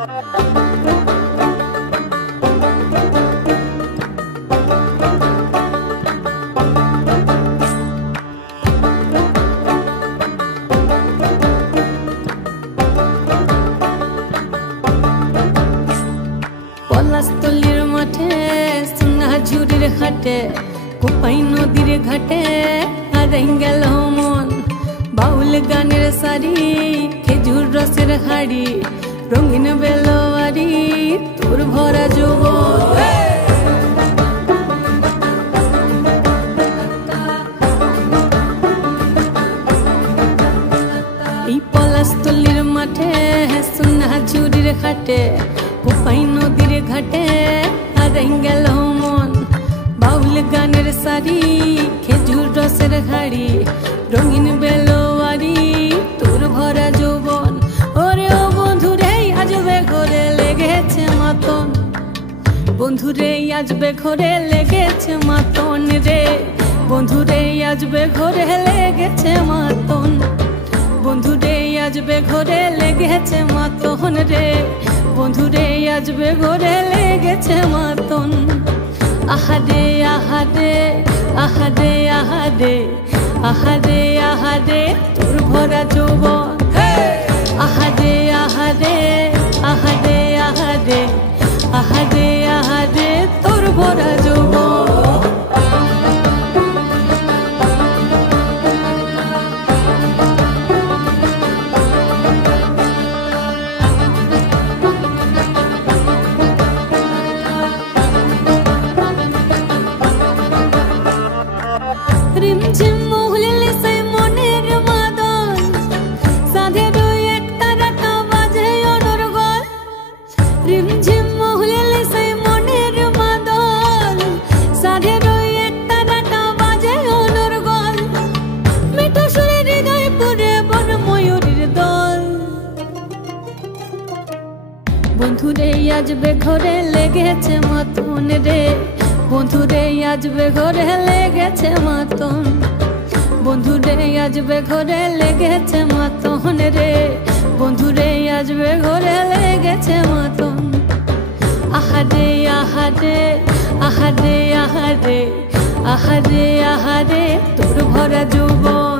পলাশতলির মাঠে সোনাঝুরির হাটে কোপাই নদীর ঘাটে হারাই গেল মন বাউল গানের শাড়ি খেজুর রসের হাড়ি রঙিন বেলোয়ারি তোর ভরা যৌবন এই পলাশতলির মাঠে সোনাঝুরির হাটে কোপাই নদীর ঘাটে হারাই গেল মন বাউল গানের শাড়ি খেজুর রসের হাড়ি রঙিন বেলোয়ারি তোর ভরা যৌবন ওরে ও বন্ধুরে আজবে ঘরে লেগেছে মাতন বন্ধুরে আজবে ঘরে লেগেছে মাতন রে বন্ধুরে আজবে ঘরে লেগেছে মাতন বন্ধুরে আজবে ঘরে লেগেছে মাতন রে বন্ধুরে আজবে ঘরে লেগেছে মাতন আহারে আহারে আহারে আহারে আহারে আহারে তোর ভরা যৌবন আহারে আহারে আহারে আহারে আহারে আহারে তোর ভরা যৌবন রিমঝিম মহুলিলে সেই মনের মাদল সাধের এক তারাটা বাজে অনর্গল রিমঝিম মহুলিলে সেই মনের মাদল সাধের এক তারাটা বাজে অনর্গল মিঠু সুরের হৃদয় পুরে বন ময়ূরীর দল বন্ধুরে আজবে ঘরে লেগেছে মাতন রে বন্ধুরে আজবে ঘরে লেগেছে মাতন বন্ধুরে আজবে ঘরে লেগেছে মাতন রে বন্ধুরে আজবে ঘরে লেগেছে মাতন আহারে আহারে আহারে আহারে আহারে আহারে তোর ভরা যৌবন